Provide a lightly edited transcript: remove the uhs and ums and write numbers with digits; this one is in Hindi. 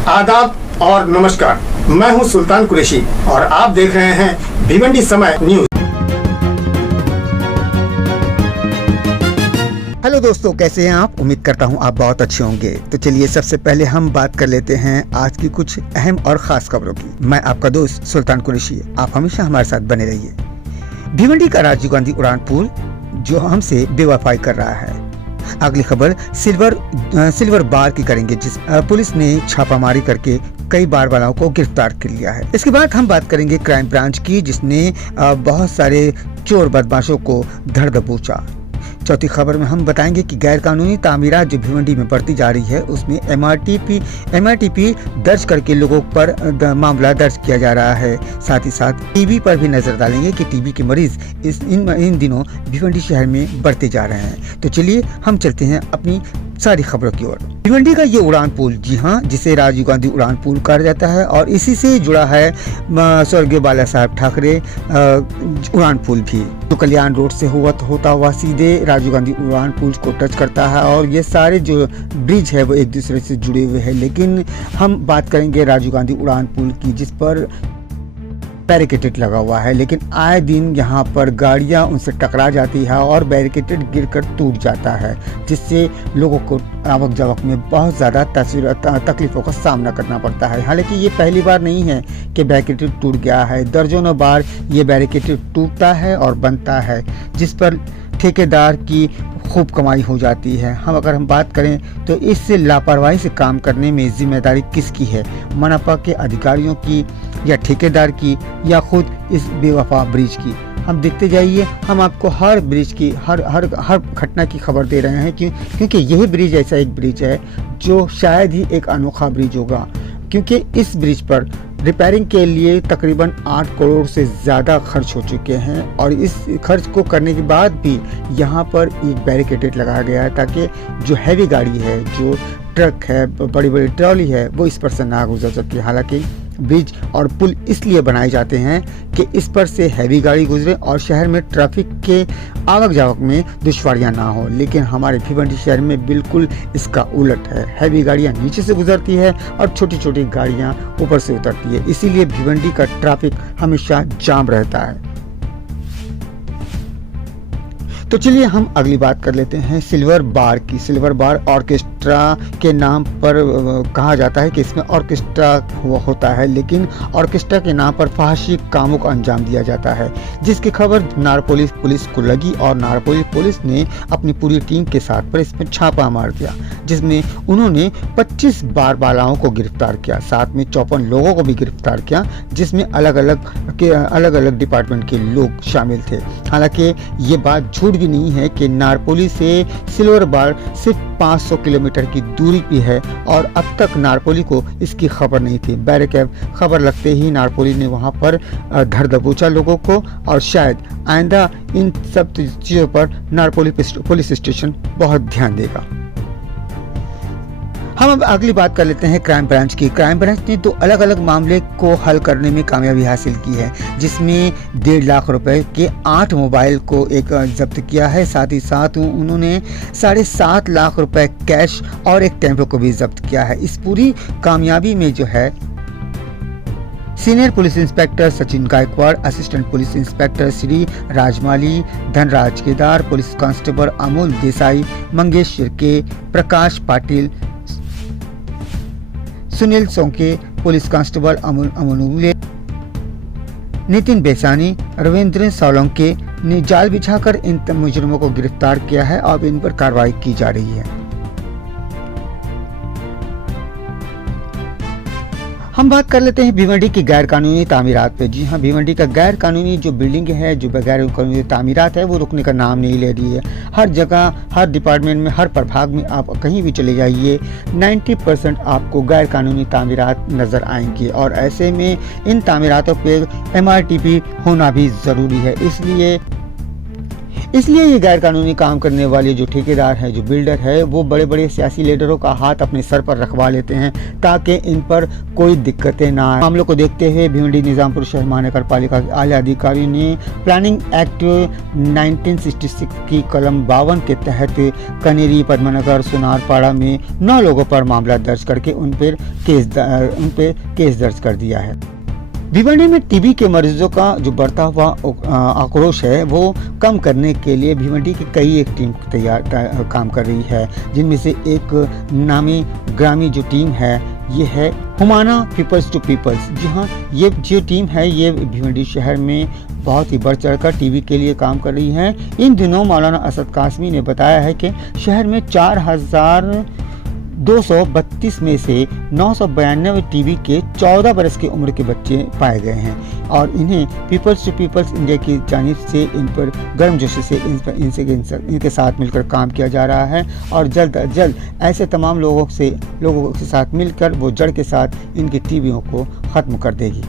आदाब और नमस्कार। मैं हूं सुल्तान कुरैशी और आप देख रहे हैं भिवंडी समय न्यूज। हेलो दोस्तों, कैसे हैं आप? उम्मीद करता हूं आप बहुत अच्छे होंगे। तो चलिए सबसे पहले हम बात कर लेते हैं आज की कुछ अहम और खास खबरों की। मैं आपका दोस्त सुल्तान कुरैशी, आप हमेशा हमारे साथ बने रहिए। भिवंडी का राजीव गांधी उड़ान पुल जो हमसे बेवफाई कर रहा है। अगली खबर सिल्वर बार की करेंगे, जिस पुलिस ने छापामारी करके कई बार वालों को गिरफ्तार कर लिया है। इसके बाद हम बात करेंगे क्राइम ब्रांच की, जिसने बहुत सारे चोर बदमाशों को धर दबोचा। चौथी खबर में हम बताएंगे कि गैर कानूनी तामीरात जो भिवंडी में बढ़ती जा रही है, उसमें MRTP दर्ज करके लोगों पर मामला दर्ज किया जा रहा है। साथ ही साथ टीबी पर भी नजर डालेंगे कि टीबी के मरीज इन दिनों भिवंडी शहर में बढ़ते जा रहे हैं। तो चलिए हम चलते हैं अपनी सारी खबरों की ओर। भिवंडी का ये उड़ान पुल, जी हाँ, जिसे राजीव गांधी उड़ान पुल कहा जाता है और इसी से जुड़ा है स्वर्गीय बाला साहब ठाकरे उड़ान पुल भी, जो कल्याण रोड से होता हुआ सीधे राजीव गांधी उड़ान पुल को टच करता है। और ये सारे जो ब्रिज है वो एक दूसरे से जुड़े हुए हैं। लेकिन हम बात करेंगे राजीव गांधी उड़ान पुल की, जिस पर बैरिकेटेड लगा हुआ है, लेकिन आए दिन यहाँ पर गाड़ियाँ उनसे टकरा जाती है और बैरिकेटेड गिरकर टूट जाता है, जिससे लोगों को आवक जावक में बहुत ज़्यादा तकलीफों का सामना करना पड़ता है। हालांकि ये पहली बार नहीं है कि बैरिकेटेड टूट गया है, दर्जनों बार ये बैरिकेटेड टूटता है और बनता है, जिस पर ठेकेदार की खूब कमाई हो जाती है। अगर हम बात करें तो इससे लापरवाही से काम करने में जिम्मेदारी किसकी है? मनपा के अधिकारियों की या ठेकेदार की या खुद इस बेवफा ब्रिज की? हम देखते जाइए, हम आपको हर ब्रिज की हर घटना की खबर दे रहे हैं, क्योंकि यही ब्रिज ऐसा एक ब्रिज है जो शायद ही एक अनोखा ब्रिज होगा, क्योंकि इस ब्रिज पर रिपेयरिंग के लिए तकरीबन 8 करोड़ से ज़्यादा खर्च हो चुके हैं। और इस खर्च को करने के बाद भी यहाँ पर एक बैरिकेडेड लगाया गया है, ताकि जो हैवी गाड़ी है, जो ट्रक है, बड़ी बड़ी ट्रॉली है, वो इस पर से ना गुजर सके। हालांकि ब्रिज और पुल इसलिए बनाए जाते हैं कि इस पर से हैवी गाड़ी गुजरे और शहर में ट्रैफिक के आवक जावक में दुश्वारियां ना हो। लेकिन हमारे भिवंडी शहर में बिल्कुल इसका उलट है। हैवी गाड़ियां नीचे से गुजरती है और छोटी छोटी गाड़ियां ऊपर से उतरती है, इसीलिए भिवंडी का ट्रैफिक हमेशा जाम रहता है। तो चलिए हम अगली बात कर लेते हैं सिल्वर बार की। सिल्वर बार ऑर्केस्ट्रा के नाम पर कहा जाता है कि इसमें ऑर्केस्ट्रा होता है, लेकिन ऑर्केस्ट्रा के नाम पर फहाशी कामों को अंजाम दिया जाता है, जिसकी खबर नारपोली पुलिस को लगी और नारपोली पुलिस ने अपनी पूरी टीम के साथ पर इसमें छापा मार दिया, जिसमें उन्होंने 25 बार बालाओं को गिरफ्तार किया, साथ में 54 लोगों को भी गिरफ्तार किया, जिसमें अलग अलग डिपार्टमेंट के लोग शामिल थे। हालांकि ये बात झूठ भी नहीं है कि नारपोली से सिल्वर बार सिर्फ 500 किलोमीटर की दूरी पे है और अब तक नारपोली को इसकी खबर नहीं थी। बैरिकेड खबर लगते ही नारपोली ने वहां पर धर दबोचा लोगों को, और शायद आइंदा इन सब चीज़ों पर नारपोली पुलिस स्टेशन बहुत ध्यान देगा। हम अब अगली बात कर लेते हैं क्राइम ब्रांच की। क्राइम ब्रांच ने 2 अलग अलग मामले को हल करने में कामयाबी हासिल की है, जिसमें 1.5 लाख रुपए के 8 मोबाइल को एक जब्त किया है। साथ ही साथ उन्होंने 7.5 लाख रुपए कैश और एक टेम्पो को भी जब्त किया है। इस पूरी कामयाबी में जो है senior police inspector Sachin Gaikwad, assistant police inspector Shri Rajmali, Dhanraj Kedar, police constable Amol Desai, Mangesh Shirke, Prakash Patil, Sunil Sonke, police constable Aman Ugle, Nitin बेसानी, Ravindra Solanke ने जाल बिछाकर इन मुजरिमों को गिरफ्तार किया है और इन पर कार्रवाई की जा रही है। हम बात कर लेते हैं भिवंडी की गैर कानूनी तामीरात पे। जी हाँ, भिवंडी का गैर कानूनी जो बिल्डिंग है, जो गैर कानूनी तामीरात है, वो रुकने का नाम नहीं ले रही है। हर जगह, हर डिपार्टमेंट में, हर प्रभाग में आप कहीं भी चले जाइए, 90% आपको गैर कानूनी तामीरात नज़र आएंगी। और ऐसे में इन तामीरातों पे MRTP होना भी ज़रूरी है। इसलिए इसलिए ये गैर कानूनी काम करने वाले जो ठेकेदार है, जो बिल्डर है, वो बड़े बड़े सियासी लीडरों का हाथ अपने सर पर रखवा लेते हैं ताकि इन पर कोई दिक्कतें ना आए। मामलों को देखते हुए भिवंडी निजामपुर शहर महानगरपालिका के आला अधिकारियों ने प्लानिंग एक्ट 1966 की कलम 52 के तहत कनेरी, पद्मनगर, सुनारपाड़ा में 9 लोगों पर मामला दर्ज करके उन पर केस दर्ज कर दिया है। भिवंडी में टीबी के मरीजों का जो बढ़ता हुआ आक्रोश है वो कम करने के लिए भिवंडी की कई एक टीम काम कर रही है, जिनमें से एक नामी ग्रामी जो टीम है ये है हुमाना पीपल्स टू पीपल्स। जी हाँ, ये जो टीम है ये भिवंडी शहर में बहुत ही बढ़ चढ़कर टीबी के लिए काम कर रही है। इन दिनों मौलाना असद कासमी ने बताया है कि शहर में 4232 में से 992 टीबी के 14 बरस की उम्र के बच्चे पाए गए हैं और इन्हें पीपल्स टू पीपल्स इंडिया की जानिब से इन पर गर्मजोशी से इनके साथ मिलकर काम किया जा रहा है और जल्द अज जल्द ऐसे तमाम लोगों के साथ मिलकर वो जड़ के साथ इनकी टीबियों को ख़त्म कर देगी।